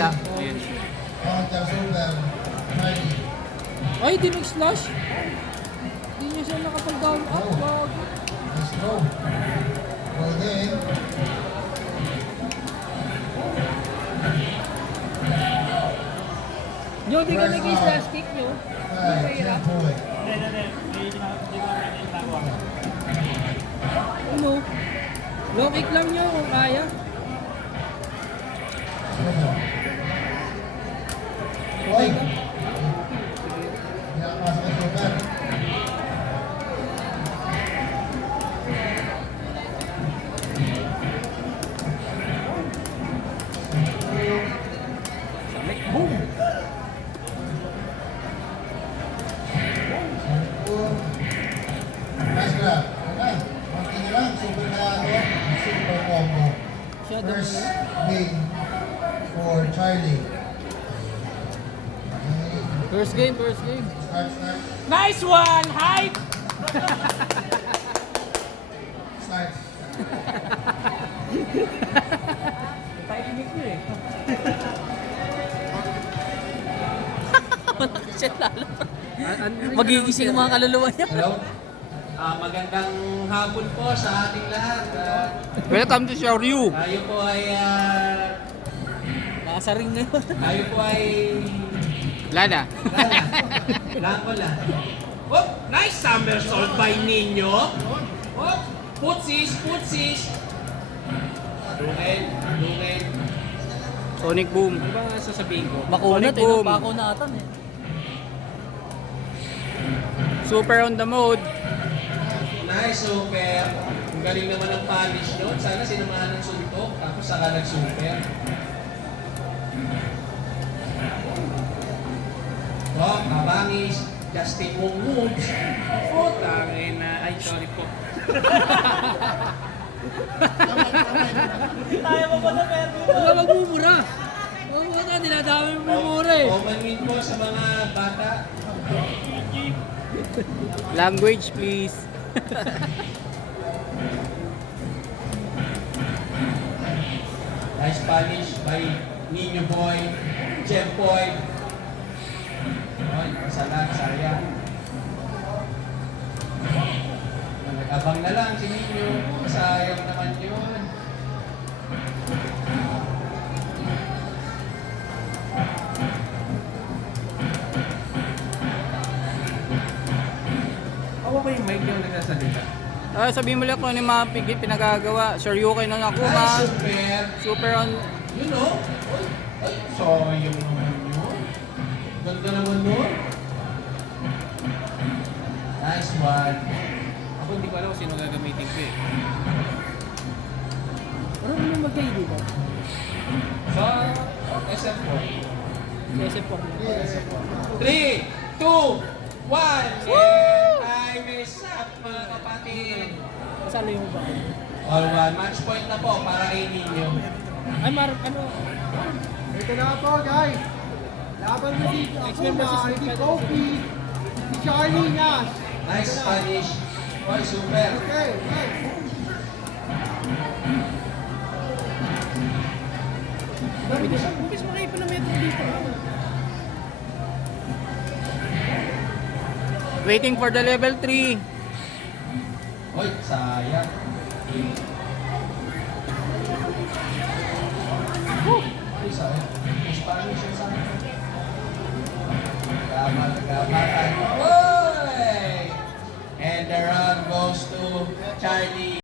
Kaya. Counter super. Charlie. Ay, di nag-slash. Hindi niya siya nakapag-down up. Wag. Let's go. Roll in. Nyo, di ka nag-slash kick nyo. Five. 10 point. Ano? Low kick lang nyo kung kaya. Oy. Pinakapasok ang super. Boom! Nice grab. Okay. Konti na lang. Super na ako. Super combo. Siya daw First yun. win for Charlie. First game, first game. Start. Nice one! Hype! Start. Pakinig ko eh. Siya lalo. Magigising ang mga kaluluwa niya. Hello? Magandang hapon po sa ating lahat. Welcome to Xiaoryu. Tayo po ay Nasa ring na yun. tayo po ay Lana. Lang ko lang. Oh, nice somersault by Nino. Oh, putsis. Dungin. Sonic Boom. Ano ba sasabihin ko? Makunat eh, no? Makunatan eh. Super on the mode. Nice, super. Ang galing naman ng punish yun. Sana sinamahan ng suntok, tapos saka nag-super. Oh, kabangis. Justin Wong moves. Oh, tangin na. Ay, sorry po. Tayo mo ba na meron? Wala magmumura. Wala, dinadami mo mumura eh. Common win po sa mga bata. Language please. Nice punish by Nino Boy. Jem Boy. Ay, masalag, sayang. Nag-abang na lang si Nino. Sayang naman yun. Ako ba yung mic yung nagsasalita? Sabihin mo lang kung ano yung mga pinagagawa. Shoryuken ng Akuma. Ay, super! Super on. You know? Ay, sayang naman yun. Ganda naman nun. Nice one. Ako hindi ko alam kung sino gagamitin ko eh. Ano mo mag-guide dito? Sa SF4. SF4. 3, 2, 1. And time is up mga kapatid. Kasalo yung ba? All one. Match point na po para kay Ninyo. Ay, ano? Ito na po guys. Laban mo si Akuma, si Kofi, si Charlie Nash. Nice punish. Oy, super. Okay, nice. Bumpis mo kayo pa na metro dito. Waiting for the level 3. Oy, sayang. Ay, sayang. Mas punish yun sa akin. Gabatan. Oy! And the round goes to Charlie.